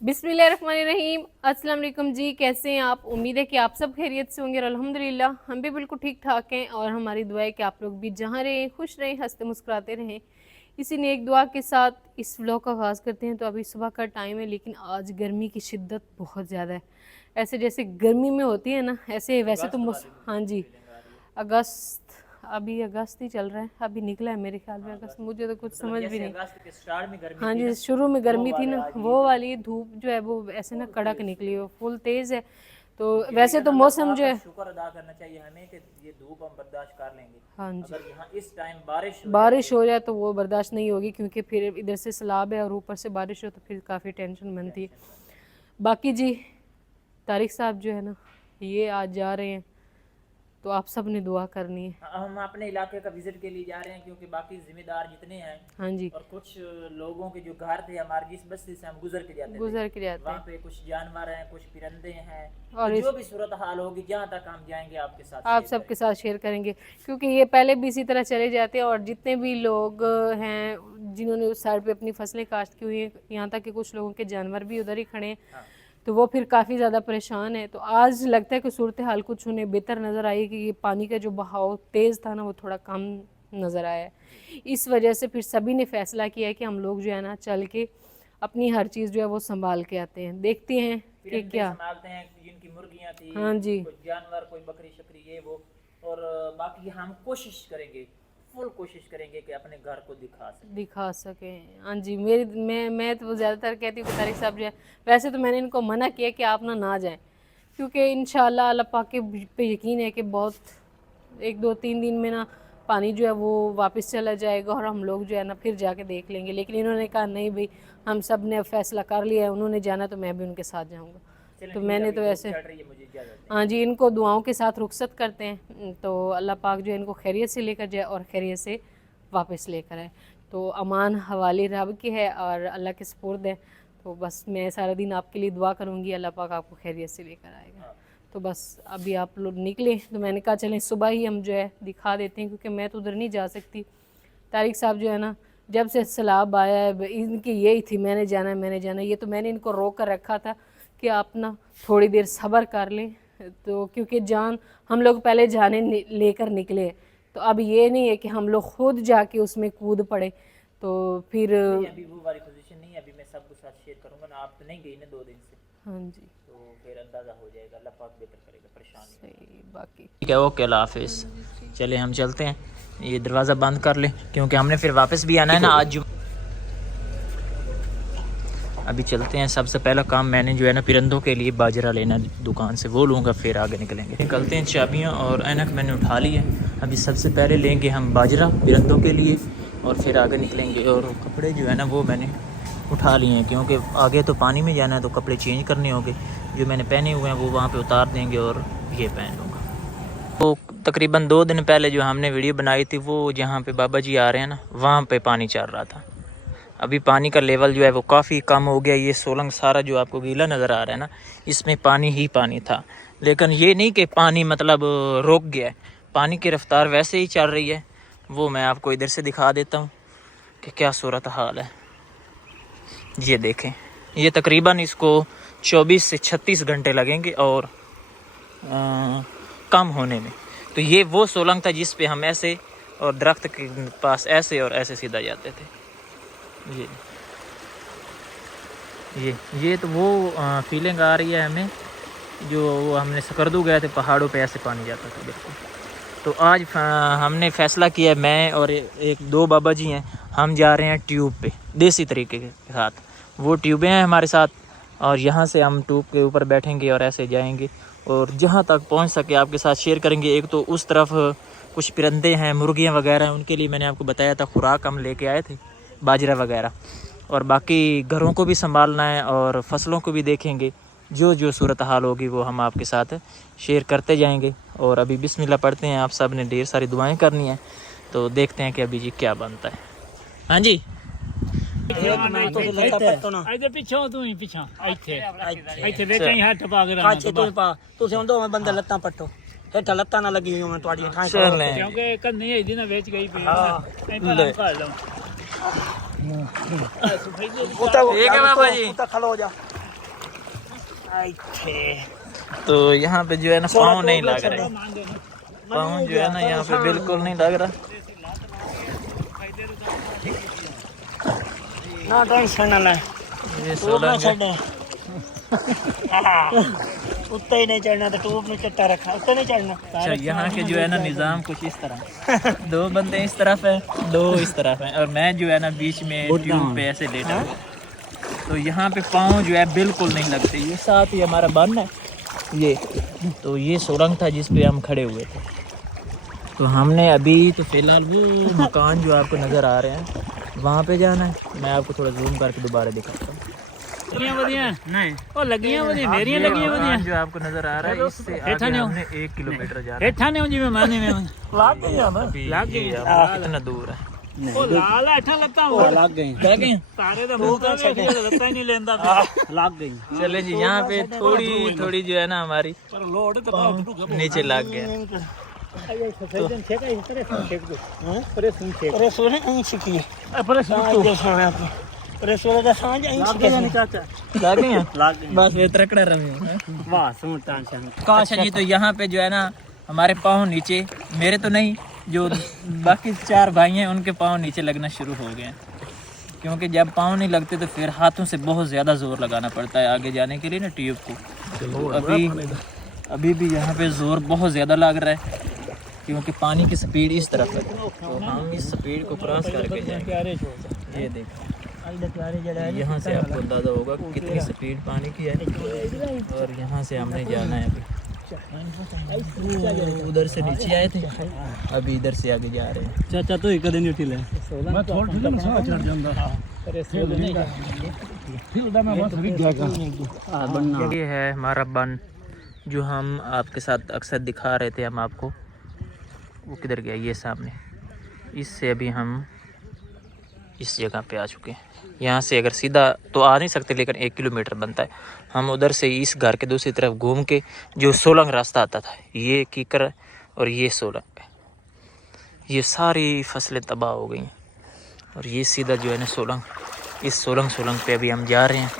बिस्मिल्लाहिर्रहमानिर्रहीम। अस्सलाम वालेकुम जी, कैसे हैं आप? उम्मीद है कि आप सब खैरियत से होंगे और अल्हम्दुलिल्लाह हम भी बिल्कुल ठीक ठाक हैं। और हमारी दुआ है कि आप लोग भी जहाँ रहें खुश रहें, हंसते मुस्कुराते रहें। इसी नेक दुआ के साथ इस व्लॉग का आगाज़ करते हैं। तो अभी सुबह का टाइम है, लेकिन आज गर्मी की शिद्दत बहुत ज़्यादा है। ऐसे जैसे गर्मी में होती है ना, ऐसे वैसे तो हाँ जी, अगस्त, अभी अगस्त ही चल रहा है, अभी निकला है मेरे ख्याल में अगस्त। मुझे तो कुछ समझ भी नहीं। अगस्त के स्टार्ट में गर्मी हाँ थी जी, ना, शुरू में वो गर्मी थी वाले ना, आज वो ये वाली धूप जो है वो ऐसे ना कड़क निकली है, फुल तेज़ है। तो वैसे लेकिन तो अल्लाह मौसम पाक जो का है, शुक्र अदा करना चाहिए हमें कि ये धूप हम बर्दाश्त कर लेंगे। हाँ जी, अगर यहाँ इस टाइम बारिश हो जाए बारिश तो हो जाए तो वो बर्दाश्त नहीं होगी, क्योंकि फिर इधर से सैलाब है और ऊपर से बारिश हो तो फिर काफ़ी टेंशन बनती है। टेंशन बनता है। बाकी जी, तारिक साहब जो है ना, ये आज जा रहे हैं, तो आप सब ने दुआ करनी है। हम अपने इलाके का विजिट के लिए जा रहे हैं क्योंकि बाकी जिम्मेदार जितने हैं हाँ जी, और कुछ लोगों के जो घर थे हमारे जिस बस्ती से हम गुजर के जाते थे, गुजर के जाते वहाँ हैं। पे कुछ जानवर हैं, कुछ परिंदे हैं। और तो इस जो भी सूरत हाल होगी जहाँ तक हम जाएंगे आपके साथ आप शेयर सबके करेंगे। साथ शेयर करेंगे, क्योंकि ये पहले भी इसी तरह चले जाते हैं। और जितने भी लोग हैं जिन्होंने उस साइड पे अपनी फसलें काश्त की हुई हैं, यहाँ तक कि कुछ लोगों के जानवर भी उधर ही खड़े हैं, हाँ, तो वो फिर काफ़ी ज़्यादा परेशान है। तो आज लगता है कि सूरत हाल कुछ उन्हें बेहतर नज़र आई, कि ये पानी का जो बहाव तेज़ था ना, वो थोड़ा कम नज़र आया है। इस वजह से फिर सभी ने फैसला किया है कि हम लोग जो है ना चल के अपनी हर चीज़ जो है वो संभाल के आते हैं, देखते हैं कि परिंदे क्या। संभालते हैं, जिनकी मुर्गियाँ थी, हाँ जी, कोई जानवर, कोई बकरी शकरी, ये वो। और बाकी हम कोशिश करेंगे, फुल कोशिश करेंगे कि अपने घर को दिखा सकें। हाँ जी, मेरी मैं तो ज़्यादातर कहती हूँ कि तारिक साहब जो है, वैसे तो मैंने इनको मना किया कि आप ना जाएं, क्योंकि इंशाल्लाह अल्लाह पाक के पे यकीन है कि बहुत 1 2 3 दिन में ना पानी जो है वो वापस चला जाएगा और हम लोग जो है ना फिर जाके देख लेंगे। लेकिन इन्होंने कहा नहीं भाई, हम सब ने फैसला कर लिया है, उन्होंने जाना तो मैं भी उनके साथ जाऊँगा। चलें तो ठीक है, मैंने अभी तो धूप ऐसे, चढ़ रही है, मुझे इजाज़त दें। हाँ जी, इनको दुआओं के साथ रुखसत करते हैं, तो अल्लाह पाक जो है इनको खैरियत से लेकर जाए और खैरियत से वापस लेकर आए। तो अमान हवाले रब की है और अल्लाह के सपुर्द है। तो बस मैं सारा दिन आपके लिए दुआ करूँगी, अल्लाह पाक आपको खैरियत से लेकर आएगा। तो बस अभी आप लोग निकले तो मैंने कहा चलें सुबह ही हम जो है दिखा देते हैं, क्योंकि मैं तो उधर नहीं जा सकती। तारिक साहब जो है ना, जब से सैलाब आया है इनकी यही थी, मैंने जाना है, मैंने जाना है। ये तो मैंने इनको रोक कर रखा था कि आप ना थोड़ी देर सब्र कर लें। तो क्योंकि जान हम लोग पहले जाने लेकर निकले, तो अब ये नहीं है कि हम लोग खुद जाके उसमें कूद पड़े। तो फिर नहीं, अभी वो वाली पोजीशन नहीं है, अभी मैं सबके साथ शेयर करूंगा ना। आप तो नहीं गई ना 2 दिन से, हाँ जी, तो फिर अंदाज़ा हो जाएगा, अल्लाह पाक बेहतर करेगा, परेशानी सही। बाकी ठीक है, ओके, अल्लाह हाफिज़। चले हम चलते हैं, ये दरवाज़ा बंद कर ले क्योंकि हमने फिर वापस भी आना है ना आज। अभी चलते हैं। सबसे पहला काम मैंने जो है ना परिंदों के लिए बाजरा लेना दुकान से, वो लूँगा, फिर आगे निकलेंगे। निकलते हैं, चाबियाँ और ऐनक मैंने उठा ली है। अभी सबसे पहले लेंगे हम बाजरा परिंदों के लिए और फिर आगे निकलेंगे। और कपड़े जो है ना वो मैंने उठा लिए हैं क्योंकि आगे तो पानी में जाना है, तो कपड़े चेंज करने होंगे। जो मैंने पहने हुए हैं वो वहाँ पर उतार देंगे और ये पहन लूँगा। तो तकरीबन 2 दिन पहले जो हमने वीडियो बनाई थी, वो जहाँ पे बाबा जी आ रहे हैं ना, वहाँ पे पानी चल रहा था। अभी पानी का लेवल जो है वो काफ़ी कम हो गया। ये सोलंग सारा जो आपको गीला नज़र आ रहा है ना, इसमें पानी ही पानी था। लेकिन ये नहीं कि पानी मतलब रुक गया है, पानी की रफ्तार वैसे ही चल रही है। वो मैं आपको इधर से दिखा देता हूँ कि क्या सूरत हाल है। ये देखें, ये तकरीबन इसको 24 से 36 घंटे लगेंगे और कम होने में। तो ये वो सोलंग था जिस पे हम ऐसे और दरख्त के पास ऐसे और ऐसे सीधा जाते थे। ये तो वो फीलिंग आ रही है हमें, जो वो हमने सकरदू गए थे, पहाड़ों पे ऐसे पानी जाता था बिल्कुल। तो आज हमने फ़ैसला किया, मैं और एक दो बाबा जी हैं, हम जा रहे हैं ट्यूब पे देसी तरीके के साथ। वो ट्यूबें हैं हमारे साथ और यहाँ से हम ट्यूब के ऊपर बैठेंगे और ऐसे जाएंगे और जहाँ तक पहुँच सके आपके साथ शेयर करेंगे। एक तो उस तरफ कुछ परिंदे हैं, मुर्गियाँ वगैरह हैं, उनके लिए मैंने आपको बताया था खुराक हम लेके आए थे, बाजरा वगैरह। और बाकी घरों को भी संभालना है और फसलों को भी देखेंगे। जो जो सूरत हाल होगी वो हम आपके साथ शेयर करते जाएंगे। और अभी बिस्मिल्लाह पढ़ते हैं, आप सब ने ढेर सारी दुआएं करनी है, तो देखते हैं कि अभी जी क्या बनता है। हाँ जी, लत्तां पट्टो हेठा लत्तां ना लगी हुई क्योंकि कन्नी है ना बेच गई पे ठीक है बाबा जी, खलो जा तो यहाँ पे जो है ना पाँव नहीं लग रहे, पाँव जो है ना यहाँ पे बिल्कुल नहीं लग रहा। ना टेंशन ना ले, ये सोलंग है। उत्ते ही नहीं चढ़ना, तो टूब में चट्टा रखा, उत्ते नहीं चढ़ना। अच्छा, यहाँ के जो है ना निज़ाम कुछ इस तरह, दो बंदे इस तरफ है, दो इस तरफ है, और मैं जो है ना बीच में ट्यूब पे ऐसे लेटा हूँ। तो यहाँ पे पाँव जो है बिल्कुल नहीं लगते। ये साथ ही हमारा बन है ये, तो ये सुरंग था जिस पे हम खड़े हुए थे। तो हमने अभी तो फ़िलहाल वो मकान जो आपको नज़र आ रहे हैं वहाँ पे जाना है। मैं आपको थोड़ा जूम करके दोबारा दिखाता हूँ। नहीं ओ लगियां वधी मेरियां लगियां वधी जो आपको नज़र आ रहा है इससे आगे हमने 1 किलोमीटर जाना है। हेठा ने जी में माने में लाग गई अभी लाग गई। ये अब कितना दूर है? ओ लाल हेठा लत्ता हो लाग गई तारे दा मुंह तो लत्ता ही नहीं लेंदा लाग गई। चले जी, यहाँ पे थोड़ी थोड़ी जो है ना हमारी पर लोड तो नीचे लग गया। सफेदन छेका इस तरह से छेक दो हां परे सुन छेक परे सोने नहीं छिकी है परे सुन तो सोने आप परे सोने दा सांझ आई छिके नहीं चाचा लग गई लाग गई बस वे तरकड़ा रहे। वाह सुन टेंशन अच्छा जी, तो यहाँ पे जो है ना हमारे पाँव नीचे, मेरे तो नहीं, जो बाकी 4 भाई हैं उनके पाँव नीचे लगना शुरू हो गए हैं। क्योंकि जब पाँव नहीं लगते तो फिर हाथों से बहुत ज़्यादा ज़ोर लगाना पड़ता है आगे जाने के लिए ना ट्यूब को। तो अभी भी यहाँ पे ज़ोर बहुत ज़्यादा लग रहा है क्योंकि पानी की स्पीड इस तरफ है। तो हम इस स्पीड को क्रॉस करके जाएंगे। ये देखो, यहाँ से आपको अंदाज़ा होगा कि कितनी स्पीड पानी की है। और यहाँ से हमने जाना है अभी, उधर से नीचे आए थे, अभी इधर से आगे जा रहे हैं। चाचा तो एक दिन उठी ले मैं थोड़ा ठीक ना चढ़ जाऊंगा। अरे सोल नहीं फिर दा मैं बस रुक जाएगा। हां बनना ये है हमारा बन जो हम आपके साथ अक्सर दिखा रहे थे। हम आपको वो किधर गया, ये सामने, इससे अभी हम इस जगह पे आ चुके हैं। यहाँ से अगर सीधा तो आ नहीं सकते, लेकिन 1 किलोमीटर बनता है। हम उधर से इस घर के दूसरी तरफ घूम के जो सोलंग रास्ता आता था, ये कीकर और ये सोलंग, ये सारी फसलें तबाह हो गई हैं। और ये सीधा जो है ना सोलंग, इस सोलंग पे अभी हम जा रहे हैं।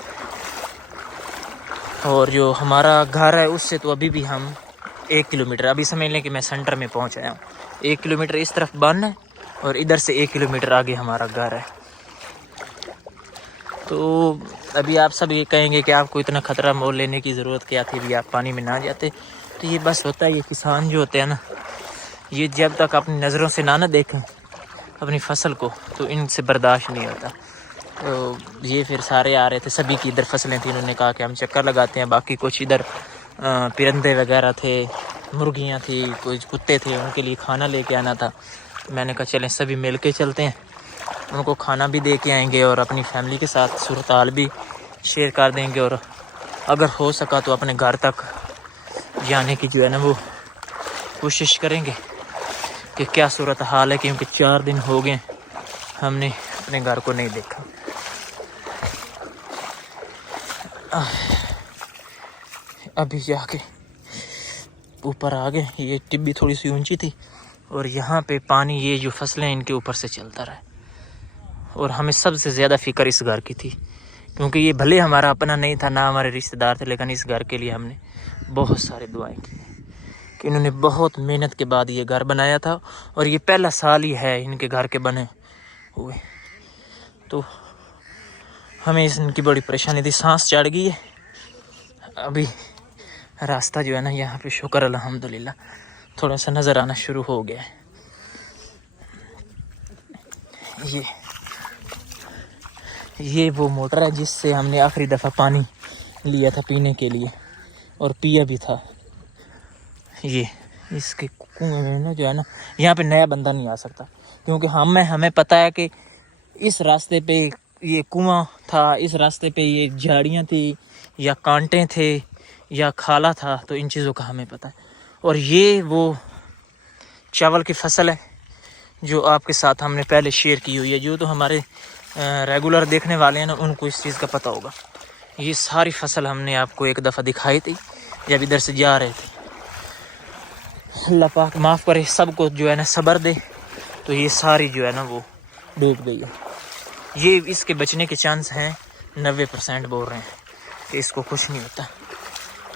और जो हमारा घर है उससे तो अभी भी हम 1 किलोमीटर, अभी समझ लें कि मैं सेंटर में पहुंच आया हूँ। 1 किलोमीटर इस तरफ बन है और इधर से 1 किलोमीटर आगे हमारा घर है। तो अभी आप सब ये कहेंगे कि आपको इतना ख़तरा मोल लेने की ज़रूरत क्या थी, भी आप पानी में ना जाते। तो ये बस होता है, ये किसान जो होते हैं ना, ये जब तक अपनी नज़रों से ना देखें अपनी फसल को, तो इनसे बर्दाश्त नहीं होता। तो ये फिर सारे आ रहे थे, सभी की इधर फसलें थी। इन्होंने कहा कि हम चक्कर लगाते हैं। बाकी कुछ इधर परिंदे वगैरह थे, मुर्गियाँ थी, कुछ कुत्ते थे, उनके लिए खाना लेके आना था। मैंने कहा चलें सभी मिल के चलते हैं, उनको खाना भी दे के आएंगे और अपनी फैमिली के साथ सूरत हाल भी शेयर कर देंगे। और अगर हो सका तो अपने घर तक जाने की जो है ना वो कोशिश करेंगे कि क्या सूरत हाल है, क्योंकि 4 दिन हो गए हमने अपने घर को नहीं देखा। अभी जाके ऊपर आ गए, ये टिब्बी थोड़ी सी ऊंची थी और यहाँ पे पानी, ये जो फसलें इनके ऊपर से चलता रहा। और हमें सबसे ज़्यादा फ़िक्र इस घर की थी, क्योंकि ये भले हमारा अपना नहीं था, ना हमारे रिश्तेदार थे, लेकिन इस घर के लिए हमने बहुत सारी दुआएं की कि इन्होंने बहुत मेहनत के बाद ये घर बनाया था। और ये पहला साल ही है इनके घर के बने हुए। तो हमें इनकी बड़ी परेशानी थी, सांस चढ़ गई है। अभी रास्ता जो है ना यहाँ पे शुक्र अल्हम्दुलिल्लाह थोड़ा सा नज़र आना शुरू हो गया है। ये वो मोटर है जिससे हमने आखिरी दफ़ा पानी लिया था पीने के लिए, और पिया भी था। ये इसके कुएं में ना जो है ना, यहाँ पे नया बंदा नहीं आ सकता, क्योंकि हमें पता है कि इस रास्ते पे ये कुआं था, इस रास्ते पे ये झाड़ियाँ थी या कांटे थे या खाला था, तो इन चीज़ों का हमें पता है। और ये वो चावल की फसल है जो आपके साथ हमने पहले शेयर की हुई है। जो तो हमारे रेगुलर देखने वाले हैं ना, उनको इस चीज़ का पता होगा। ये सारी फसल हमने आपको एक दफ़ा दिखाई थी जब इधर से जा रहे थे। अल्लाह पाक माफ़ करे, सबको जो है ना सब्र दे। तो ये सारी जो है ना वो डूब गई है। ये इसके बचने के चांस हैं 90% बोल रहे हैं कि इसको कुछ नहीं होता।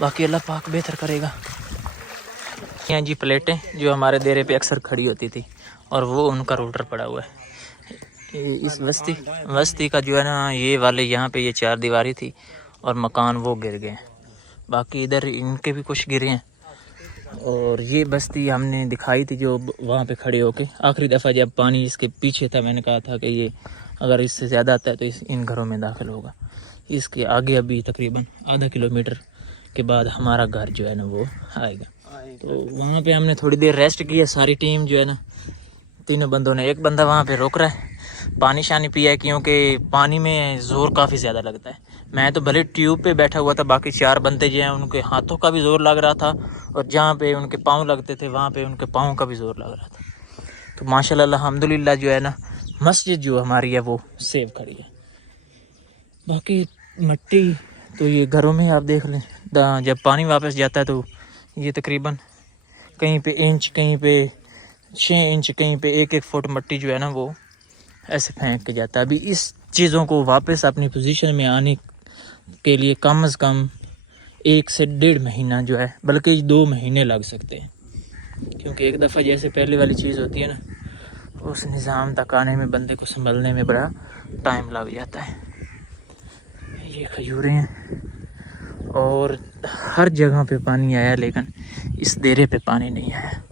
बाकी अल्लाह पाक बेहतर करेगा। यहाँ जी प्लेटें जो हमारे देरे पे अक्सर खड़ी होती थी, और वो उनका रूटर पड़ा हुआ है। इस बस्ती का जो है ना, ये वाले यहाँ पे ये 4 दीवारी थी और मकान वो गिर गए। बाकी इधर इनके भी कुछ गिरे हैं। और ये बस्ती हमने दिखाई थी जो वहाँ पे खड़े होके आखिरी दफ़ा जब पानी इसके पीछे था, मैंने कहा था कि ये अगर इससे ज़्यादा आता है तो इन घरों में दाखिल होगा। इसके आगे अभी तकरीबन आधा किलोमीटर के बाद हमारा घर जो है ना वो आएगा। तो वहाँ पे हमने थोड़ी देर रेस्ट किया, सारी टीम जो है ना, तीनों बंदों ने। एक बंदा वहाँ पे रुक रहा है, पानी शानी पिया है, क्योंकि पानी में ज़ोर काफ़ी ज़्यादा लगता है। मैं तो भले ट्यूब पे बैठा हुआ था, बाकी 4 बंदे जो हैं उनके हाथों का भी ज़ोर लग रहा था, और जहाँ पे उनके पाँव लगते थे वहाँ पे उनके पाँव का भी ज़ोर लग रहा था। तो माशाल्लाह अल्हम्दुलिल्लाह जो है ना, मस्जिद जो हमारी है वो सेफ खड़ी है। बाकी मिट्टी तो ये घरों में आप देख लें, जब पानी वापस जाता है तो ये तकरीबन कहीं पे इंच, कहीं पे 6 इंच, कहीं पे 1-1 फुट मिट्टी जो है ना वो ऐसे फेंक के जाता है। अभी इस चीज़ों को वापस अपनी पोजीशन में आने के लिए कम से कम 1 से 1.5 महीना जो है, बल्कि 2 महीने लग सकते हैं, क्योंकि एक दफ़ा जैसे पहले वाली चीज़ होती है ना, उस निज़ाम तक आने में बंदे को संभलने में बड़ा टाइम लग जाता है। ये खजूरें हैं और हर जगह पे पानी आया, लेकिन इस देरे पे पानी नहीं आया।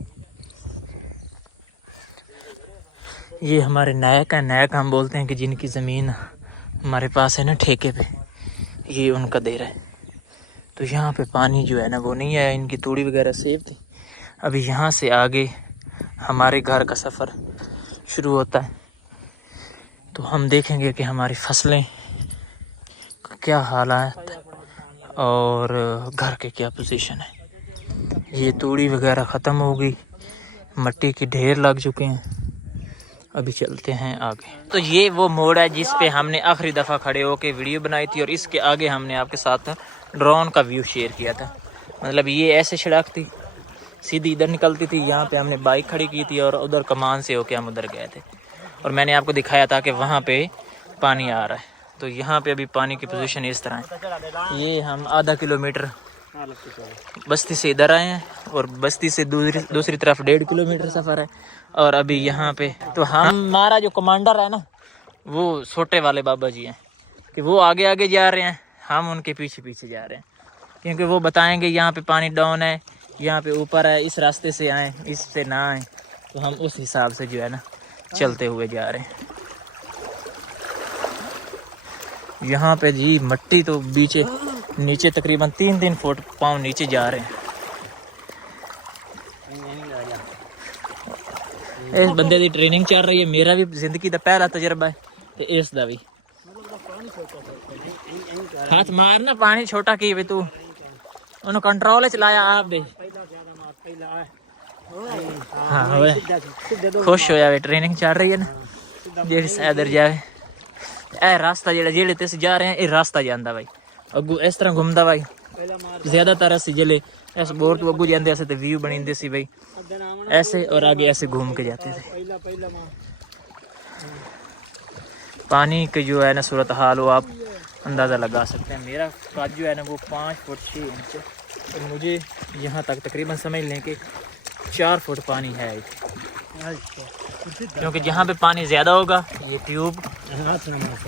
ये हमारे नायक हैं, नायक हम बोलते हैं कि जिनकी ज़मीन हमारे पास है ना ठेके पे, ये उनका देरा है। तो यहाँ पे पानी जो है ना वो नहीं आया, इनकी तूड़ी वगैरह सेफ थी। अभी यहाँ से आगे हमारे घर का सफ़र शुरू होता है, तो हम देखेंगे कि हमारी फसलें का क्या हालात और घर के क्या पोजीशन है। ये तूड़ी वगैरह ख़त्म हो गई, मिट्टी के ढेर लग चुके हैं। अभी चलते हैं आगे। तो ये वो मोड़ है जिस पे हमने आखिरी दफ़ा खड़े होकर वीडियो बनाई थी, और इसके आगे हमने आपके साथ ड्रोन का व्यू शेयर किया था। मतलब ये ऐसे सड़क थी, सीधी इधर निकलती थी, यहाँ पे हमने बाइक खड़ी की थी और उधर कमान से होके हम उधर गए थे, और मैंने आपको दिखाया था कि वहाँ पे पानी आ रहा है। तो यहाँ पे अभी पानी की पोजीशन इस तरह है। ये हम आधा किलोमीटर बस्ती से इधर आए हैं, और बस्ती से दूसरी तरफ 1.5 किलोमीटर सफ़र है। और अभी यहाँ पे तो हमारा जो कमांडर है ना, वो छोटे वाले बाबा जी हैं, कि वो आगे आगे जा रहे हैं, हम उनके पीछे पीछे जा रहे हैं, क्योंकि वो बताएंगे यहाँ पे पानी डाउन है, यहाँ पे ऊपर है, इस रास्ते से आएँ, इससे ना आएँ। तो हम उस हिसाब से जो है ना चलते हुए जा रहे हैं। यहाँ पे जी मिट्टी तो नीचे तकरीबन 3-3 फुट पाँव नीचे जा रहे हैं। इस बंदे की ट्रेनिंग चल रही है, मेरा भी जिंदगी का पहला तजर्बा है, तो इसका भी हाथ मारना, पानी छोटा की वे तू उन्होंने कंट्रोल चलाया आप भी। हाँ खुश होया वे, ट्रेनिंग चल रही है ना, जेड़ी इधर जाए ए रास्ता जेड़े ते जा रहे हैं, ये रास्ता जाता भाई अगू इस तरह घूमता भाई। ज्यादातर अस जिले इस बोर तो अगू जाते ऐसे, तो व्यू बनी सी भाई ऐसे, और आगे ऐसे घूम के जाते थे। पानी के जो है ना सूरत हाल वो आप अंदाज़ा लगा सकते हैं। मेरा कद जो है ना वो 5 फुट 6 इंच, और मुझे यहाँ तक तकरीबन समझ लें कि 4 फुट पानी है, क्योंकि जहाँ पे पानी ज़्यादा होगा ये ट्यूब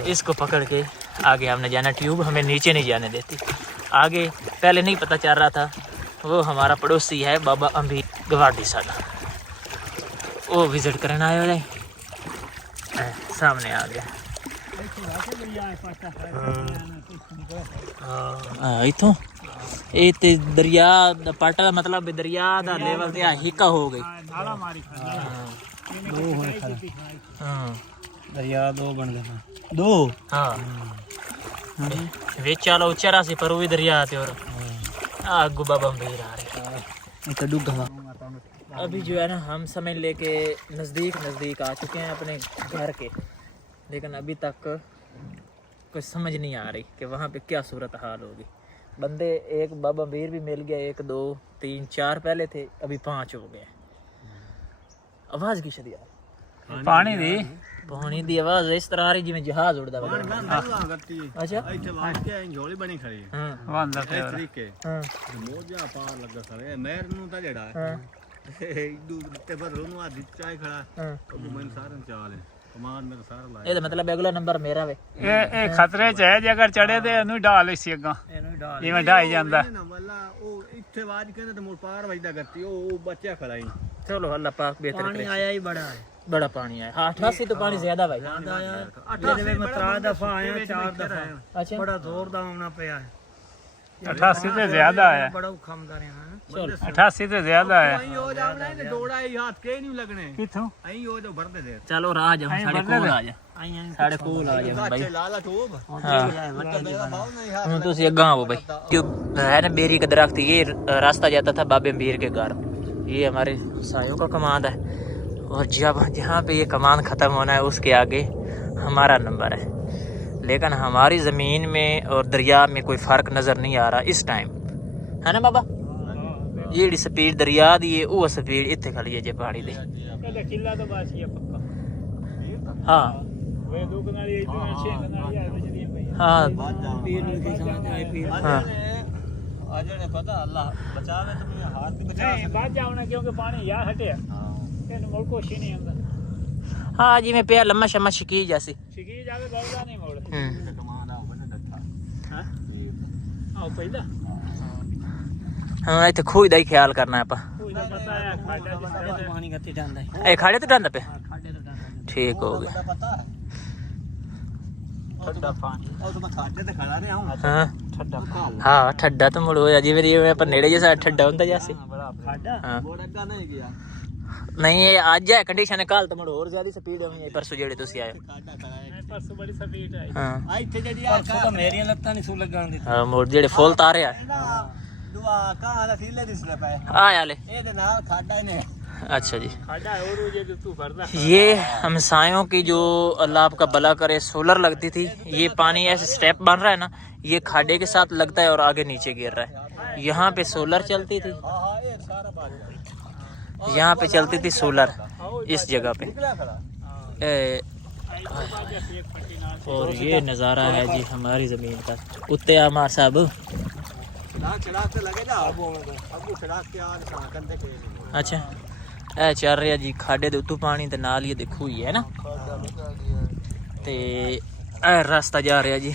इसको पकड़ के आगे हमने जाना। ट्यूब हमें नीचे नहीं जाने देती आगे। पहले नहीं पता चल रहा था, वो हमारा पड़ोसी है बाबा अम्बी गवाडी साडा, वो विजिट करना आया है, सामने आ गया। इथों ये ते दरिया दा पाटा, मतलब दरिया दा लेवल ते हिक्का हो गई। दरिया 2 बन गया 2। हाँ वे चलो उच्चारा से पर भी दरिया आते, और आगू बाबा अम्बीर आ रहे। अभी जो है ना हम समझ ले के नज़दीक आ चुके हैं अपने घर के, लेकिन अभी तक कुछ समझ नहीं आ रही कि वहाँ पे क्या सूरत हाल होगी। बंदे एक बाबा अम्बीर भी मिल गया, 1 2 3 4 पहले थे, अभी 5 हो गए। आवाज़ की शदी यार, पानी दी पानी दी आवाज इस तरह आ रही जिवें जहाज उड़दा वा अच्छा ਇੱਥੇ ਵਾੜ ਕੇ ਐਂ ਝੋਲੀ ਬਣੀ ਖੜੀ ਹੈ हां ਵਾਂਦਾ ਇਸ ਤਰੀਕੇ हां ਮੋਜਾ ਪਾਰ ਲੱਗਾ ਸਾਰੇ ਮਹਿਰ ਨੂੰ ਤਾਂ ਜਿਹੜਾ हां ਇਦੂ ਤੇ ਪਰ ਉਹਨੂੰ ਆ ਦਿੱਤਾ ਖੜਾ हां ਉਹ ਮੈਨੂੰ ਸਾਰਿਆਂ ਨੂੰ ਚਾਲ ਹੈ ਕਮਾਨ ਮੇਰਾ ਸਾਰਾ ਲਾਇਆ ਇਹਦਾ ਮਤਲਬ ਅਗਲਾ ਨੰਬਰ ਮੇਰਾ ਵੇ ਇਹ ਖਤਰੇ ਚ ਹੈ, ਜੇ ਅਗਰ ਚੜੇ ਤੇ ਇਹਨੂੰ ਢਾਲ ਲਈ ਸੀ ਅੱਗੋਂ ਇਹਨੂੰ ਢਾਲ ਜਿਵੇਂ ਢਾਈ ਜਾਂਦਾ। ਨਾ ਮੱਲਾ ਉਹ ਇੱਥੇ ਵਾਜ ਕਹਿੰਦੇ ਤੇ ਮੋੜ ਪਾਰ ਵਜਦਾ ਕਰਤੀ ਉਹ ਬੱਚਾ ਖੜਾ ਹੀ चलो अल्लाह पाक बेहतर ਪਾਣੀ करे ਆਇਆ ਹੀ ਬੜਾ ਹੈ बड़ा पानी आया हाँ 88 तो पानी ज्यादा भाई ਆਇਆ 88 ਮੈਂ 3 ਦਫਾ ਆਇਆ 4 ਦਫਾ अच्छा ਬੜਾ ਜ਼ੋਰ ਦਾ ਆਉਣਾ ਪਿਆ 88 ਤੇ ਜ਼ਿਆਦਾ ਆਇਆ, ਬੜਾ ਖਮਦਾ ਰਿਹਾ 88 ਤੇ ਜ਼ਿਆਦਾ ਆਇਆ। ਅਹੀਂ ਹੋ ਜਾਵਣਾ ਤੇ ਦੌੜਾ ਹੀ ਹੱਥ ਕੇ ਨਹੀਂ ਲੱਗਣੇ ਕਿੱਥੋਂ ਅਹੀਂ ਹੋ ਜਾ ਭਰਦੇ ਦੇ चलो राज हम साढ़े कोल आ जा साढ़े कोल आ जा भाई ਲਾਲਾ ਟੋਬ हाँ ਮੇਰਾ ਭਾਵ ਨਹੀਂ ਹੈ हूं तुसी अग्गा आओ भाई जो है ना बेरी का दरख्त ये रास्ता जाता था बाबे अमीर के घर ये हमारे सायों का कमांड है और जब जहाँ पे ये कमांड ख़त्म होना है उसके आगे हमारा नंबर है लेकिन हमारी ज़मीन में और दरिया में कोई फ़र्क नज़र नहीं आ रहा इस टाइम है ना बाबा ये स्पीड दरिया दी है वो स्पीड इतने खड़ी है जे पानी दी ਇਹਦਾ ਕਿੱਲਾ ਤਾਂ ਬਾਸੀ ਆ ਪੱਕਾ हाँ ਵੇ ਦੋ ਕਨਾਲੀ ਇਧਰ 6 ਕਨਾਲੀ ਆ ਜਿਹੜੀਆਂ ਪਈਆਂ हाँ ਪੀਰ ਨੂੰ ਕੀ ਸਮਝ ਆਏ ਪੀਰ हाँ ਅੱਜ ਨੇ ਪਤਾ ਅੱਲਾਹ ਬਚਾਵੇ ਤੇ ਮੇਰੇ ਹਾਥ ਦੀ ਬਚਾ ਨਹੀਂ ਬਾਅਦ ਜਾਉਣਾ ਕਿਉਂਕਿ ਪਾਣੀ ਯਾ ਹਟਿਆ ਇਹਨੂੰ ਮੁੜ ਕੁਛ ਹੀ ਨਹੀਂ ਆਉਂਦਾ हाँ जी मैं पे लम्मा शम्मा शिकी जैसी ਸ਼ਿਕੀ ਜਾਵੇ ਬੌਲਦਾ ਨਹੀਂ ਮੋੜ ਕਮਾਨ ਆ ਬਣਾ ਡੱਠਾ ਹਾਂ ਆਓ ਪਹਿਲਾਂ हाँ इतने खूह का ही ख्याल करना है आप ਕੋਈ ਤਾਂ ਪਤਾ ਹੈ ਖਾਡਾ ਜਿਸ ਤਰ੍ਹਾਂ ਪਾਣੀ ਕੱਤੇ ਜਾਂਦਾ ਹੈ ए खाड़े तो डांदा पे ਖਾਡੇ ਤੋਂ ਜਾਂਦਾ ठीक हो गया ਪਤਾ ਹੈ ਠੰਡਾ ਪਾਣੀ ਉਹ ਤਾਂ ਮੈਂ ਖਾਡੇ ਤੇ ਖੜਾ ਰਿਹਾ ਹਾਂ हाँ ਠੰਡਾ ਪਾਣੀ हाँ ठंडा तो मुड़ हो जा जिवें जिवें पर नेड़े जैसा ठंडा होंदा जैसे ਬੜਾ ਖਾਡਾ हाँ ਬੋੜ ਅੱਗਾ ਨਹੀਂ ਗਿਆ नहीं ये आज है कंडीशन है कल तो मुड़ और ज्यादा स्पीड होनी है परसों जेड़े तुसी आए ਖਾਡਾ ਖੜਾ ਹੈ ਮੈਂ ਪਰਸੋਂ ਬੜੀ ਸਪੀਡ ਆਈ हाँ ਆ ਇੱਥੇ ਜਿਹੜੀ ਆ ਤਾਂ ਮੇਰੀਆਂ ਲੱਤਾਂ ਨਹੀਂ ਸੂ ਲੱਗਣ ਦਿੱਤੀ हाँ मुड़ जेड़े फुल तारे आ ਦੁਆ ਕਾਂ ਦਾ ਥੀਲੇ ਦਿਸਦੇ ਪਏ आले ਇਹਦੇ ਨਾਲ ਖਾਡਾ ਨੇ अच्छा जी ਖਾਡਾ ਹੋਰ ਜੇ ਤੂੰ ਫਰਦਾ ये हमसायों की जो अल्लाह आपका भला करे सोलर लगती थी ये पानी ऐसे स्टेप बन रहा है ना ये खाडे के साथ लगता है और आगे नीचे गिर रहा है यहाँ पे सोलर चलती थी ਹਾਂ ਹਾਂ ਇਹ ਸਾਰਾ ਬਾਤ यहाँ पे चलती थी सोलर इस जगह पे ਨਿਕਲਿਆ ਖੜਾ और ये नज़ारा है जी हमारी ज़मीन का कुत्ते हमारे साहब ਚੜਾ ਕੇ ਲਗੇ ਜਾ ਅੱਗੂ ਚੜਾ ਕੇ ਆ ਨਿਸ਼ਾਨ ਕੰਦੇ ਕੇ अच्छा ਇਹ ਚੱਲ ਰਿਹਾ ਜੀ ਖਾਡੇ ਦੇ ਉੱਤੋਂ ਪਾਣੀ ਤੇ ਨਾਲ ਹੀ ਦੇਖੋ ਹੀ ਹੈ ਨਾ ਤੇ ਇਹ ਰਸਤਾ ਜਾ ਰਿਹਾ ਜੀ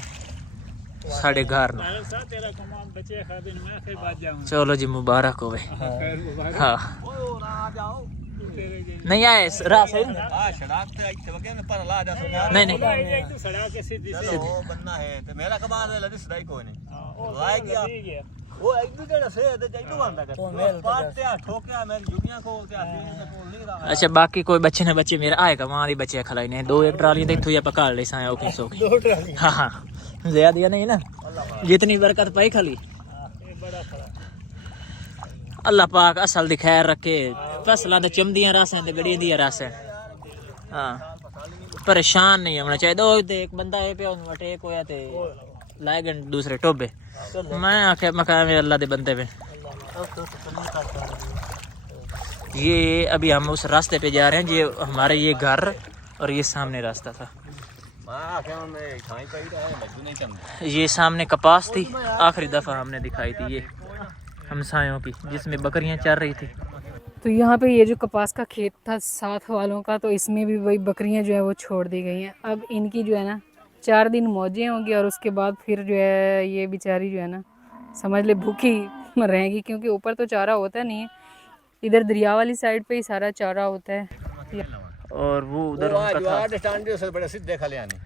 ਸਾਡੇ ਘਰ ਨੂੰ ਮਾਲਕ ਸਾਹਿਬ ਤੇਰਾ ਕਮਾਨ ਬੱਚੇ ਖਾਦੇ ਨੇ ਮੈਂ ਫਿਰ ਬਾਜ ਜਾਊਂਗਾ ਚਲੋ ਜੀ ਮੁਬਾਰਕ ਹੋਵੇ ਖੈਰ ਮੁਬਾਰਕ ਹਾਂ ਓ ਨਾ ਜਾਓ ਤੇਰੇ ਜੀ ਨਹੀਂ ਆਏ ਰਾਹ ਸਹੀ ਨਹੀਂ ਆ ਸੜਕ ਤੇ ਇੱਥੇ ਵਗੇ ਨੇ ਪਰ ਲਾ ਜਾ ਸੁਣਾ ਨਹੀਂ ਨਹੀਂ ਤੂੰ ਸੜਾ ਕੇ ਸਿੱਧੀ ਚਲੋ ਉਹ ਬੰਨਾ ਹੈ ਤੇ ਮੇਰਾ ਕਮਾਲ ਹੈ ਲਦੀ ਸਦਾਈ ਕੋਈ ਨਹੀਂ ਉਹ ਲਾਇ ਗਿਆ ਗਿਆ ਉਹ ਇੱਕ ਜਿਹੜਾ ਸੇ ਤੇ ਜੈਨੂੰ ਬੰਦਾ ਕਰ ਪਾਰ ਤੇ ਆ ਠੋਕਿਆ ਮੈਂ ਜੁਗੀਆਂ ਕੋਲ ਤੇ ਆਦੀ ਤੇ ਕੋਲ ਨਹੀਂ ਰਹਾ अच्छा बाकी कोई बच्चे ने बच्चे मेरे आएगा वहां दी बच्चे खिलाई ने दो एक ट्राली तो इथों ही आप काल ले साया ओके सो ਦੋ ਟਰਾਲੀ हाँ हाँ ज्यादा नहीं ना जितनी बरकत पाई खाली ਇਹ ਬੜਾ ਖਰਾ अल्लाह पाक असल दी खैर रखे फसलां ते चमदियां रासां ते गड़ियां दी रासां हाँ परेशान नहीं होना चाहिए दो ते एक बंदा है पे अटैक होया ते लाए गए दूसरे टोबे मैं आखे मकान अल्लाह दे बंदे पे ये अभी हम उस रास्ते पे जा रहे हैं ये हमारे ये घर और ये सामने रास्ता था ਮੈਂ ਆਖਿਆ ਉਹਨੇ ਥਾਈ ਪਈ ਰਹਾ ਲੱਗੂ ਨਹੀਂ ਚੰਦਾ ये सामने कपास थी आखिरी दफ़ा हमने दिखाई थी ये हमसायों की जिसमें बकरियां चर रही थी तो यहाँ पे ये जो कपास का खेत था साथ वालों का तो इसमें भी वही बकरियां जो है वो छोड़ दी गई हैं। अब इनकी जो है ना 4 दिन मौजें होंगी और उसके बाद फिर जो है ये बेचारी जो है ना समझ ले भूखी रहेगी क्योंकि ऊपर तो चारा होता नहीं है इधर दरिया वाली साइड पे ही सारा चारा होता है। और वो उधर उनका था आज स्टैंड से बड़े सीधे खले आने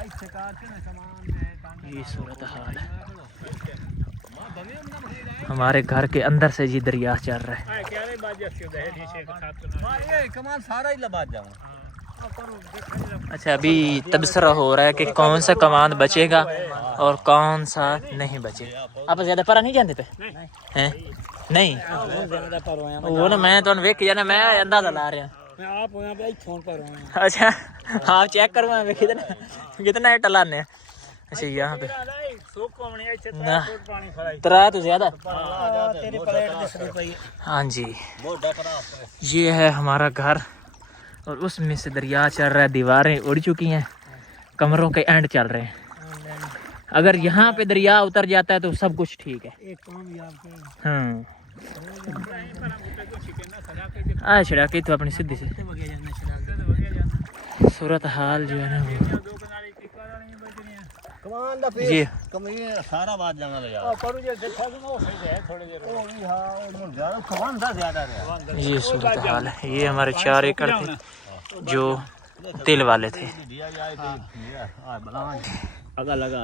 ਇੱਥੇ ਕਾਰ ਕੇ ਨਾ ਸਮਾਨ ਹੈ ਟਾਂਡੇ ये सूरत हाल है हमारे घर के अंदर से जी दरिया चल रहा है ਆ ਕਿਹੜੇ ਬਾਜ ਅਸਿਓ ਦੇ ਢੀਸ਼ੇ ਖਾਤ ਨਾ ਮੈਂ ਇਹ ਕਮਾਲ ਸਾਰਾ ਹੀ ਲਬਾਜ ਜਾਵਾਂ अच्छा अभी तबसरा हो रहा है कि कौन सा कमान बचेगा और कौन सा नहीं बचेगा आप ज्यादा परा नहीं जानते पे हैं नहीं ਦਾ ਪਰ ਹੋਇਆ वो ना मैं तो वेख जाना मैं अंदाजा ला रहा ਮੈਂ ਆਪ ਹੋਇਆ ਬਈ ਫੋਨ ਪਰ ਹੋਇਆ अच्छा हाँ चेक करो मैं कितना है टलाने अच्छा यहाँ पे ਸੋਕ ਕੋਮਣੀ ਇੱਥੇ ना ਤਾਂ ਪਾਣੀ ਖੜਾ तरा तो ज्यादा ਤੇਰੀ ਪਲੇਟ ਦਿਸਦੀ ਪਈ हाँ जी ਮੋਢਾ ਪਰ ये है हमारा घर और उसमें से दरिया चल रहा है, दीवारें उड़ चुकी हैं, कमरों के एंड चल रहे हैं। अगर यहाँ पे दरिया उतर जाता है तो सब कुछ ठीक है। एक कामयाब हाँ आ छड़ा के तो अपनी सीधी सी सूरत हाल जो है ना ये सारा बात जाना ले यार करू जे देखा कि वो सही है थोड़ी देर ओ भी हां ज्यादा कमान दा ज्यादा है। ये सूरत हाल है। ये हमारे 4 एकड़ थे जो तिल वाले थे।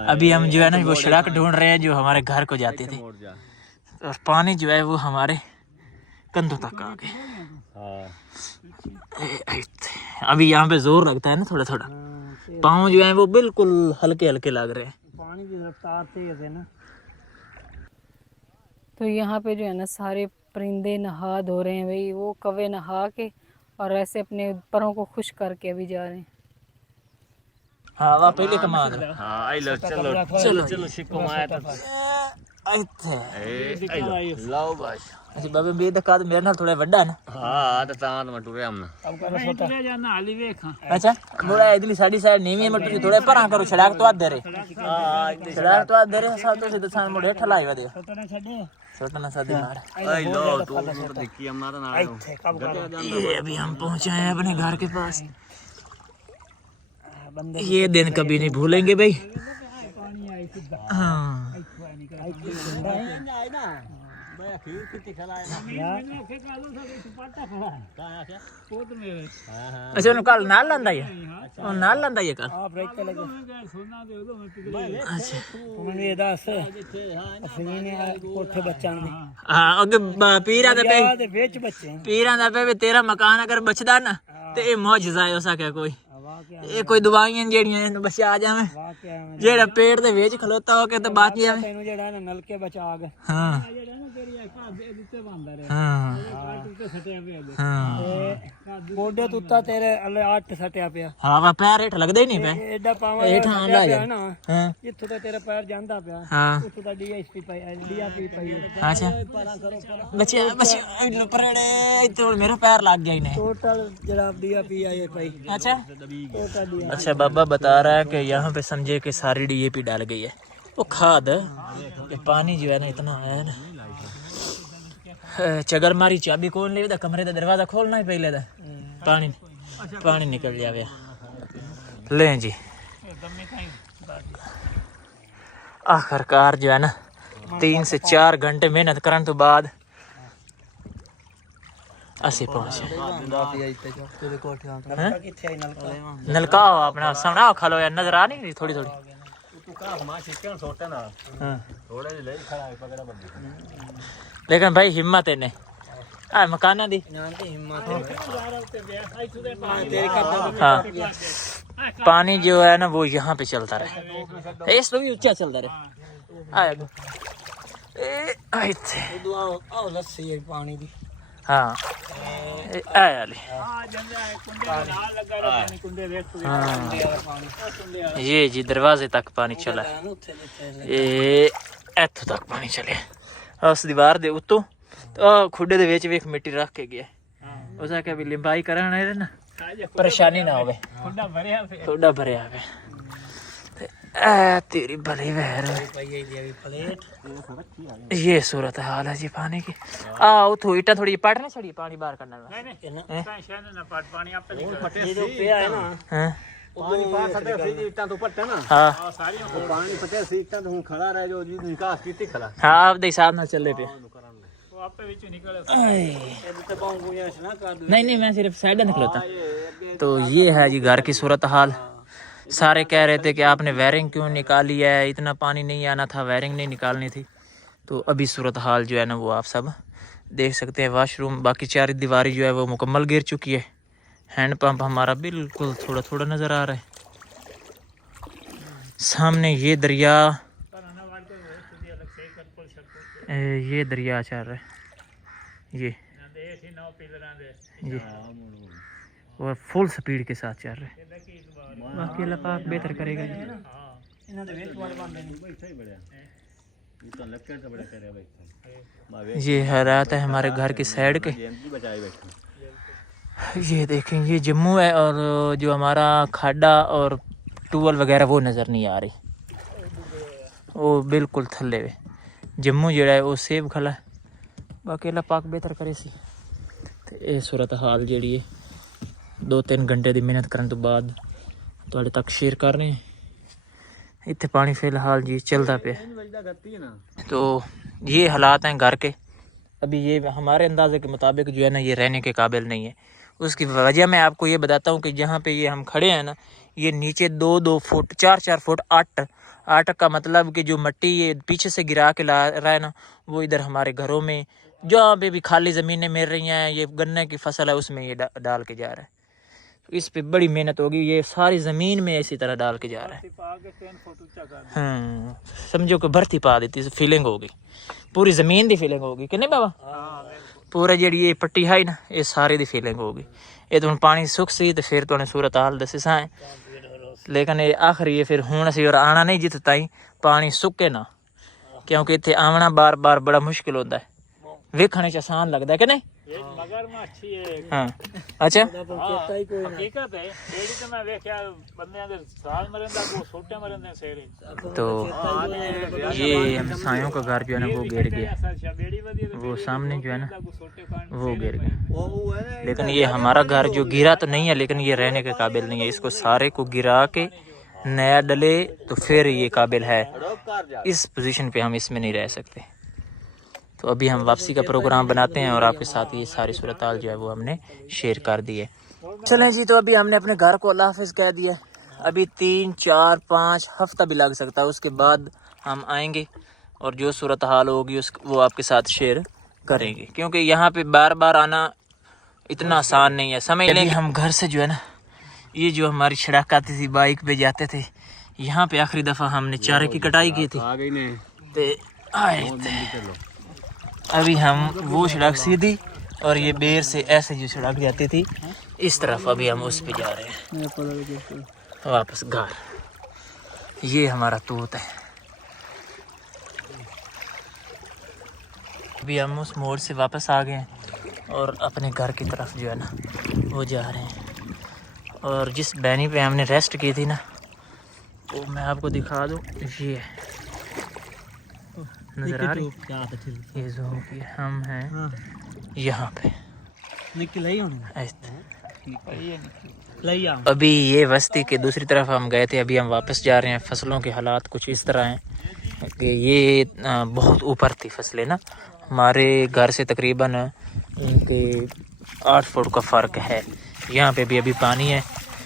अभी हम जो है ना वो सड़क ढूंढ रहे हैं जो हमारे घर को जाती थी, और पानी जो है वो हमारे कंधों तक आ गए। अभी यहाँ पे जोर लगता है ना थोड़ा थोड़ा, पाँव जो है वो बिल्कुल हल्के हल्के लग रहे हैं। पानी की रफ्तार तेज है ना। तो यहाँ पे जो है ना सारे परिंदे नहा धो रहे हैं भाई, वो कौवे नहा के और ऐसे अपने परों को खुश करके अभी जा रहे हैं। हाँ वहाँ पहले कमा दो। हां आई लो चलो चलो चलो सिक्को माया तो लो बस। अच्छा बाबे बे दका मेरे नाल थोड़ा बड़ा है ना। हां तो तां मैं टुरे हमना अब करो सोता जाना हाली वेख अच्छा थोड़ा इधरली साइड साइड नीवी मटरी थोड़ा परा करो सड़क तो आधे रे। हां सड़क तो आधे रे सब तो सीधा सान मुड़े ठलाई वदे सोता छड़े सोतना सादे मार। आई लो तू देखी हमना तो ना ये अभी हम पहुंचे हैं अपने घर के पास। ये दिन कभी नहीं भूलेंगे भाई। हाँ अच्छा उन्हें कल नाल लांदा ये उन्हें नाल लांदा ये कल। अच्छा तुमने ये दस असलीने कोठे बच्चां दे हाँ अगे पीरा दा पे ते बेच बच्चे पीरा दा पे तेरा मकान अगर बचदा ना ते ये मौजज़ा हो सके कोई। ये कोई दवाइयां जेड़ियां बचा आ जावे जेड़ा पेड़ दे विच खलोता हो के ते बाच जावे तेनु जेड़ा ना नलके बचा गए। हाँ गोडे तुत्ता तेरे अल्ले 8 सटिया पिया। हाँ वा पैर हेठ लगदे ही नहीं पे एडा पावा हेठ हाँ ला जा। ना हाँ जिथों तक तेरा पैर जांदा पिया हाँ उथों दा डीएसपी पाई डीआरपी पाई अच्छा बच्चे बच्चे परेड़े तो मेरा पैर लग गया ही नहीं। टोटल जरा डीआरपी आई पाई। अच्छा टोटल डीआरपी अच्छा बाबा बता रहा है कि यहाँ पे समझे कि सारी डीएपी डाल गई है वो खाद ये पानी जो है ना इतना आया है ना। चगर मारी चाबी कौन ले कमरे का दरवाजा खोलना ही पहले पानी पानी निकल जावे। ले जी आखिरकार जो है ना 3 से 4 घंटे मेहनत करने तो बाद असी पहुंचे। नलका अपना सामना खलो यार नजर आ नहीं थोड़ी थोड़ी। लेकिन भाई हिम्मत है ने आ मकाना दी हाँ पानी जो है ना वो यहाँ पे चलता रहे इस तो भी ऊंचा चलता रहे। लस्सी है पानी दी। हाँ आया ले ये जी दरवाजे तक पानी चला ये इत्थों तक पानी चले उस दीवार दे उत्तों तो खुडे दे विच वेख मिट्टी रख के गया उस आके भी लिंबाई करना है ना परेशानी ना होवे खुडा भरे आवे तेरी भली बहर ये सूरत हाल है जी पानी की। उतो ईटा थोड़ी पटना छड़ी पानी बाहर करना में पानी पास सटे सी इट्टां तो पट्टे ना हाँ पानी पटे सी इट्टां तो खड़ा रह जो जी निकास कीती खड़ा हाँ आप दे हिसाब नाल चले पे नहीं मैं सिर्फ साइड निकलता। तो ये है जी घर की सूरत हाल। सारे कह रहे थे कि आपने वायरिंग क्यों निकाली है, इतना पानी नहीं आना था, वायरिंग नहीं निकालनी थी। तो अभी सूरत हाल जो है ना वो आप सब देख सकते हैं। वाशरूम बाकी 4 दीवारी जो है वो मुकम्मल गिर चुकी है। हैंड पंप हमारा बिल्कुल थोड़ा थोड़ा नज़र आ रहा है। सामने ये दरिया चल रहा है ये और फुल स्पीड के साथ चल रहा है। बाकी अल्लाह पाक बेहतर करेगा। ये हालात है हमारे घर की साइड के। ये देखें, ये जम्मू है और जो हमारा खाड़ा और टूवल वगैरह वो नज़र नहीं आ रही, वो बिल्कुल थल्ले वे। जम्मू जो है वो सेब खला है, बाकी अल्लाह पाक बेहतर करे सी। तो ये सूरत हाल जी 2-3 घंटे की मेहनत करने तो बाद थोड़े तक शेयर कर रहे हैं। इतने पानी फ़िलहाल जी चलता पे। तो ये हालात हैं घर के। अभी ये हमारे अंदाजे के मुताबिक जो है ना ये रहने के काबिल नहीं है। उसकी वजह मैं आपको ये बताता हूँ कि जहाँ पे ये हम खड़े हैं ना, ये नीचे 2-2 फुट 4-4 फुट आट का मतलब कि जो मिट्टी ये पीछे से गिरा के ला रहा है ना, वो इधर हमारे घरों में जहाँ पे भी खाली ज़मीनें मिल रही हैं, ये गन्ने की फसल है उसमें ये डाल के जा रहा है। इस पे बड़ी मेहनत होगी, ये सारी ज़मीन में इसी तरह डाल के जा रहा है। हाँ, समझो कि भर्ती पा देती फीलिंग होगी, पूरी ज़मीन की फीलिंग होगी कि नहीं बाबा? पूरा जी ये पट्टी है ना, ये सारी की फीलिंग होगी। ये तो पानी सुख सी तो फिर तो सूरत हाल दसी सा है, लेकिन ये आखिरी ये फिर हूँ असी और आना नहीं जित ताई पानी सुके ना, क्योंकि इतने आना बार बार बड़ा मुश्किल होता है, वेखने च आसान लगता है कि नहीं? मगरमच्छ है। हाँ अच्छा, हकीकत है, तो मैं देखा बंदे दे साल मरंदा को छोटे मरंदे शेर। तो ये हमसायों का घर जो है ना वो गिर गया, वो सामने जो है ना वो गिर गया। लेकिन ये हमारा घर जो गिरा तो नहीं है, लेकिन ये रहने के काबिल नहीं है। इसको सारे को गिरा के नया डले तो फिर ये काबिल है। इस पोजीशन पे हम इसमें नहीं रह सकते। तो अभी हम वापसी का प्रोग्राम बनाते हैं और आपके साथ ये सारी सूरत हाल जो है वो हमने शेयर कर दी है। चलें जी, तो अभी हमने अपने घर को अल्लाह हाफिज़ कह दिया। अभी 3-4-5 हफ्ता भी लग सकता है, उसके बाद हम आएंगे और जो सूरत हाल होगी वो आपके साथ शेयर करेंगे, क्योंकि यहाँ पे बार बार आना इतना आसान नहीं है। समझ लेंगे हम घर से जो है ना, ये जो हमारी सड़क आती थी बाइक पे जाते थे, यहाँ पे आखिरी दफ़ा हमने चारे की कटाई की थी तो आए थे। अभी हम वो सड़क सीधी और ये बेर से ऐसे जो सड़क जाती थी इस तरफ, अभी हम उस पे जा रहे हैं वापस घर। ये हमारा तोत है। अभी हम उस मोड़ से वापस आ गए हैं और अपने घर की तरफ जो है ना वो जा रहे हैं। और जिस बैनी पे हमने रेस्ट की थी ना, वो मैं आपको दिखा दूँ, ये है नजर आ रही ये जूम की, हम हैं यहाँ पे। अभी ये बस्ती के दूसरी तरफ हम गए थे, अभी हम वापस जा रहे हैं। फसलों के हालात कुछ इस तरह हैं कि ये बहुत ऊपर थी फसलें ना, हमारे घर से तकरीबन इनके 8 फुट का फ़र्क है। यहाँ पे भी अभी पानी है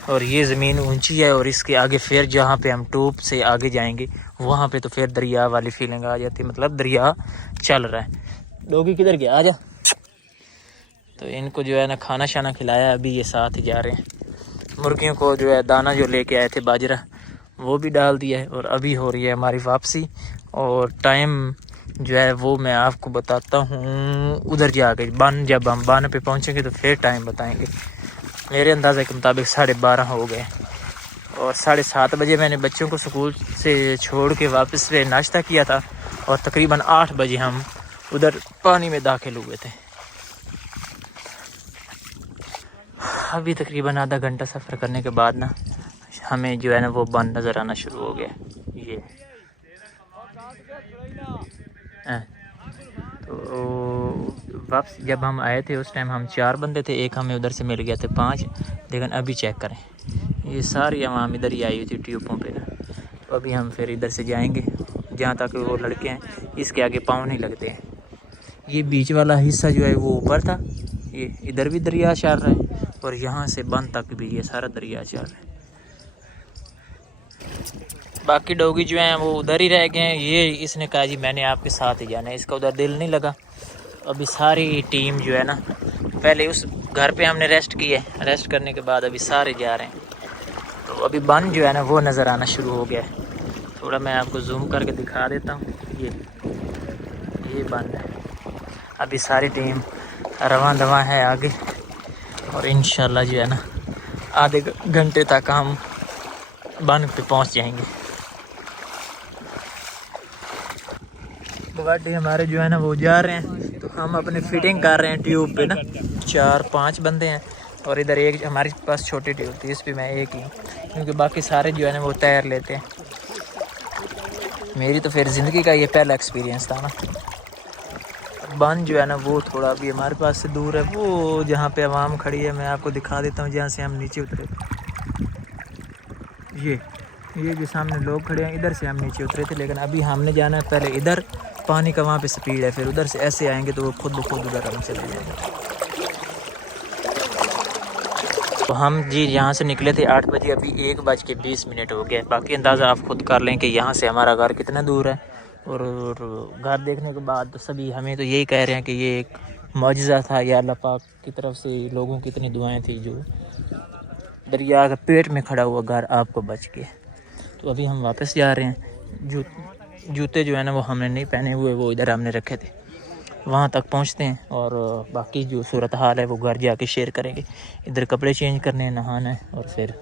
और ये ज़मीन ऊंची है, और इसके आगे फिर जहाँ पे हम टूप से आगे जाएंगे वहाँ पे तो फिर दरिया वाली फीलिंग आ जाती है, मतलब दरिया चल रहा है। डोगी किधर गया? आजा। तो इनको जो है ना खाना शाना खिलाया, अभी ये साथ ही जा रहे हैं। मुर्गियों को जो है दाना जो लेके आए थे बाजरा वो भी डाल दिया है, और अभी हो रही है हमारी वापसी। और टाइम जो है वो मैं आपको बताता हूँ उधर जाके बन, जब हम बन पे पहुँचेंगे तो फिर टाइम बताएंगे। मेरे अंदाज़े के मुताबिक 12:30 हो गए और 7:30 बजे मैंने बच्चों को स्कूल से छोड़ के वापस से नाश्ता किया था, और तकरीबन 8 बजे हम उधर पानी में दाखिल हुए थे। अभी तकरीबन आधा घंटा सफ़र करने के बाद ना हमें जो है ना वो बन नज़र आना शुरू हो गया। ये तो वापस जब हम आए थे उस टाइम हम 4 बंदे थे, एक हमें उधर से मिल गया थे 5। लेकिन अभी चेक करें, ये सारी आवाम इधर ही आई हुई थी ट्यूबों पे ना। तो अभी हम फिर इधर से जाएंगे जहाँ तक वो लड़के हैं, इसके आगे पाँव नहीं लगते हैं। ये बीच वाला हिस्सा जो है वो ऊपर था, ये इधर भी दरिया चल रहा है, और यहाँ से बंद तक भी ये सारा दरिया चल रहा है। बाकी डोगी जो हैं वो उधर ही रह गए हैं। ये इसने कहा जी मैंने आपके साथ ही जाना है, इसका उधर दिल नहीं लगा। अभी सारी टीम जो है ना, पहले उस घर पे हमने रेस्ट की है, रेस्ट करने के बाद अभी सारे जा रहे हैं। तो अभी बन जो है ना वो नज़र आना शुरू हो गया है। थोड़ा मैं आपको जूम करके दिखा देता हूँ। ये बन है, अभी सारी टीम रवां दवां है आगे, और इंशाल्लाह जो है ना आधे घंटे तक हम बन पे पहुँच जाएंगे। बवाडी हमारे जो है ना वो जा रहे हैं, तो हम अपनी फिटिंग कर रहे हैं ट्यूब पे ना। 4-5 बंदे हैं, और इधर एक हमारे पास छोटी ट्यूब थी, इस पर मैं एक ही, क्योंकि बाकी सारे जो है ना वो तैर लेते हैं। मेरी तो फिर ज़िंदगी का ये पहला एक्सपीरियंस था ना। बंद जो है ना वो थोड़ा अभी हमारे पास से दूर है, वो जहाँ पे आवाम खड़ी है मैं आपको दिखा देता हूँ, जहाँ से हम नीचे उतरे थे। ये जो सामने लोग खड़े हैं, इधर से हम नीचे उतरे थे, लेकिन अभी हमने जाना है पहले इधर, पानी का वहाँ पे स्पीड है, फिर उधर से ऐसे आएंगे तो वो खुद ब खुद उधर हम चले जाएंगे। तो हम जी यहाँ से निकले थे 8 बजे, अभी 1:20 हो गया। बाकी अंदाज़ा आप खुद कर लें कि यहाँ से हमारा घर कितना दूर है। और घर देखने के बाद तो सभी हमें तो यही कह रहे हैं कि ये एक मौजज़ा था या अल्लाह पाक की तरफ से लोगों की इतनी दुआएं थी जो दरिया के पेट में खड़ा हुआ घर आपको बच के। तो अभी हम वापस जा रहे हैं। जूते जो है ना वो हमने नहीं पहने हुए, वो इधर हमने रखे थे, वहाँ तक पहुँचते हैं और बाकी जो सूरत हाल है वो घर जाके शेयर करेंगे। इधर कपड़े चेंज करने हैं, नहाना है और फिर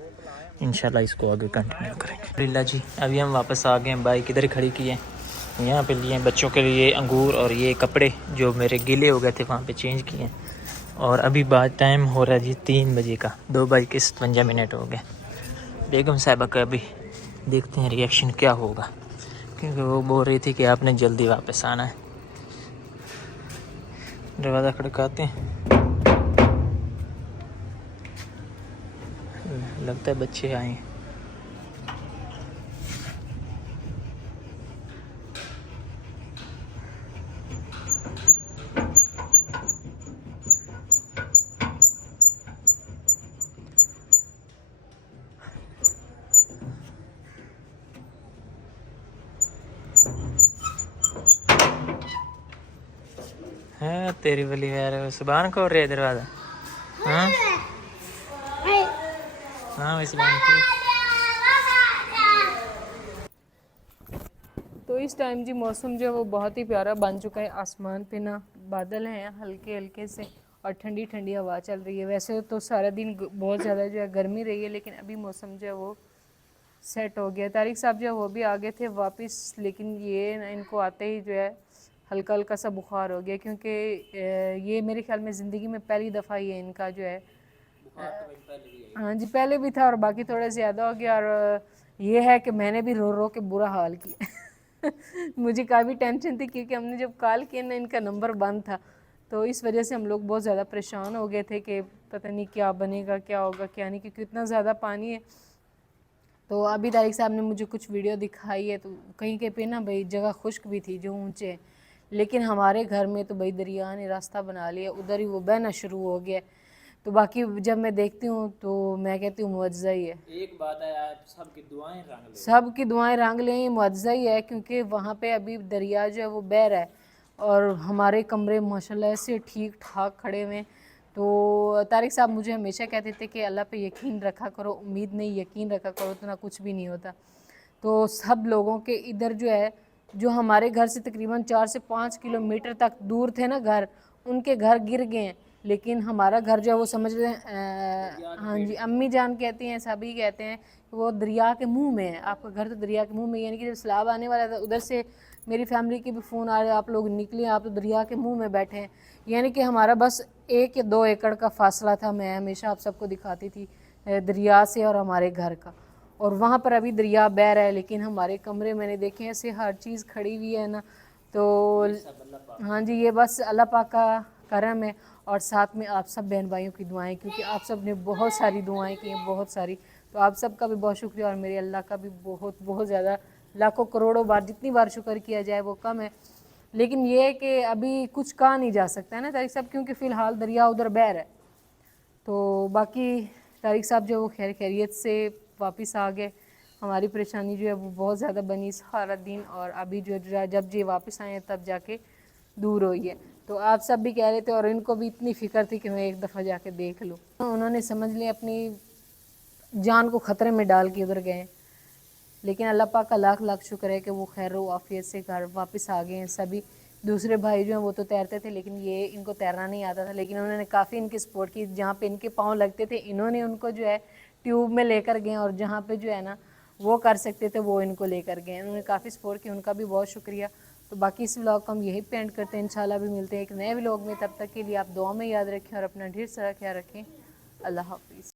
इंशाल्लाह इसको आगे कंटिन्यू करेंगे। अल्लाह जी अभी हम वापस आ गए हैं, बाइक इधर खड़ी की है, यहाँ पे लिए बच्चों के लिए अंगूर और ये कपड़े जो मेरे गीले हो गए थे वहाँ पे चेंज किए हैं। और अभी बाद टाइम हो रहा है जी 3 बजे का, 2:57 हो गए। बेगम साहिबा का अभी देखते हैं रिएक्शन क्या होगा, क्योंकि वो बोल रही थी कि आपने जल्दी वापस आना है। दरवाज़ा खड़काते हैं, लगता है बच्चे आए हैं। हाँ तेरी बली यार, सुबहान को रहे दरवाज़ा। हाँ हाँ सुबहान को। तो इस टाइम जी मौसम जो है वो बहुत ही प्यारा बन चुका है। आसमान पे ना बादल हैं हल्के हल्के से और ठंडी ठंडी हवा चल रही है। वैसे तो सारा दिन बहुत ज़्यादा जो है गर्मी रही है, लेकिन अभी मौसम जो है वो सेट हो गया। तारिक साहब जो है वो भी आ गए थे वापस, लेकिन ये ना इनको आते ही जो है हल्का हल्का सा बुखार हो गया, क्योंकि ये मेरे ख्याल में ज़िंदगी में पहली दफ़ा ये इनका जो है हाँ जी पहले भी था और बाकी थोड़ा ज़्यादा हो गया। और ये है कि मैंने भी रो रो के बुरा हाल किया मुझे काफ़ी टेंशन थी, क्योंकि हमने जब कॉल किया ना इनका नंबर बंद था, तो इस वजह से हम लोग बहुत ज़्यादा परेशान हो गए थे कि पता नहीं क्या बनेगा, क्या होगा क्या नहीं, क्योंकि इतना ज़्यादा पानी है। तो अभी तारिक साहब ने मुझे कुछ वीडियो दिखाई है, तो कहीं के पे ना भाई जगह खुश्क भी थी जो ऊंचे है, लेकिन हमारे घर में तो भाई दरिया ने रास्ता बना लिया, उधर ही वो बहना शुरू हो गया। तो बाकी जब मैं देखती हूँ तो मैं कहती हूँ मुआवजा ही है। एक बात है यार, सबकी दुआएं रंग ले, सबकी दुआएं रंग लें, ये मुआवजा ही है, क्योंकि वहाँ पे अभी दरिया जो है वो बह रहा है और हमारे कमरे माशाल्लाह ऐसे ठीक ठाक खड़े हुए। तो तारिक साहब मुझे हमेशा कहते थे कि अल्लाह पे यकीन रखा करो, उम्मीद नहीं यकीन रखा करो तो ना कुछ भी नहीं होता। तो सब लोगों के इधर जो है, जो हमारे घर से तकरीबन 4 से 5 किलोमीटर तक दूर थे ना घर, उनके घर गिर गए हैं, लेकिन हमारा घर जो है वो समझ रहे हैं। हाँ जी अम्मी जान कहती हैं, सभी कहते हैं कि वो दरिया के मुंह में है, आपका घर तो दरिया के मुंह में, यानी कि जब सैलाब आने वाला था उधर से मेरी फैमिली के भी फ़ोन आ रहे, आप लोग निकले, आप तो दरिया के मुंह में बैठे हैं। यानी कि हमारा बस 1 या 2 एकड़ का फासला था, मैं हमेशा आप सबको दिखाती थी दरिया से और हमारे घर का, और वहाँ पर अभी दरिया बह रहा है, लेकिन हमारे कमरे मैंने देखे हैं ऐसे हर चीज़ खड़ी हुई है ना। तो हाँ जी ये बस अल्लाह पाक का करम है, और साथ में आप सब बहन भाइयों की दुआएं, क्योंकि आप सब ने बहुत सारी दुआएं की हैं, बहुत सारी। तो आप सब का भी बहुत शुक्रिया और मेरे अल्लाह का भी बहुत बहुत ज़्यादा लाखों करोड़ों बार, जितनी बार शुक्र किया जाए वो कम है। लेकिन ये है कि अभी कुछ कहा नहीं जा सकता है ना तारिक साहब, क्योंकि फ़िलहाल दरिया उधर बह रहा है। तो बाकी तारिक साहब जो वो खैर खैरियत से वापस आ गए। हमारी परेशानी जो है वो बहुत ज़्यादा बनी सारा दिन, और अभी जो जब ये वापस आए तब जाके दूर हुई है। तो आप सब भी कह रहे थे और इनको भी इतनी फ़िक्र थी कि मैं एक दफ़ा जाके देख लूँ। उन्होंने समझ लिया अपनी जान को ख़तरे में डाल के उधर गए, लेकिन अल्लाह पाक का लाख लाख शुक्र है कि वो खैर आफियत से घर वापस आ गए हैं सभी। दूसरे भाई जो हैं वो तो तैरते थे, लेकिन ये इनको तैरना नहीं आता था, लेकिन उन्होंने काफ़ी इनकी सपोर्ट की। जहाँ पे इनके पाँव लगते थे इन्होंने उनको जो है ट्यूब में लेकर गए, और जहाँ पे जो है ना वो कर सकते थे वो इनको लेकर गए। उन्होंने काफ़ी सपोर्ट की, उनका भी बहुत शुक्रिया। तो बाकी इस व्लॉग को हम यही पेंट करते हैं, इंशाल्लाह भी मिलते हैं एक नए व्लॉग में। तब तक के लिए आप दुआ में याद रखें और अपना ढेर सारा ख्याल रखें। अल्लाह हाफिज़।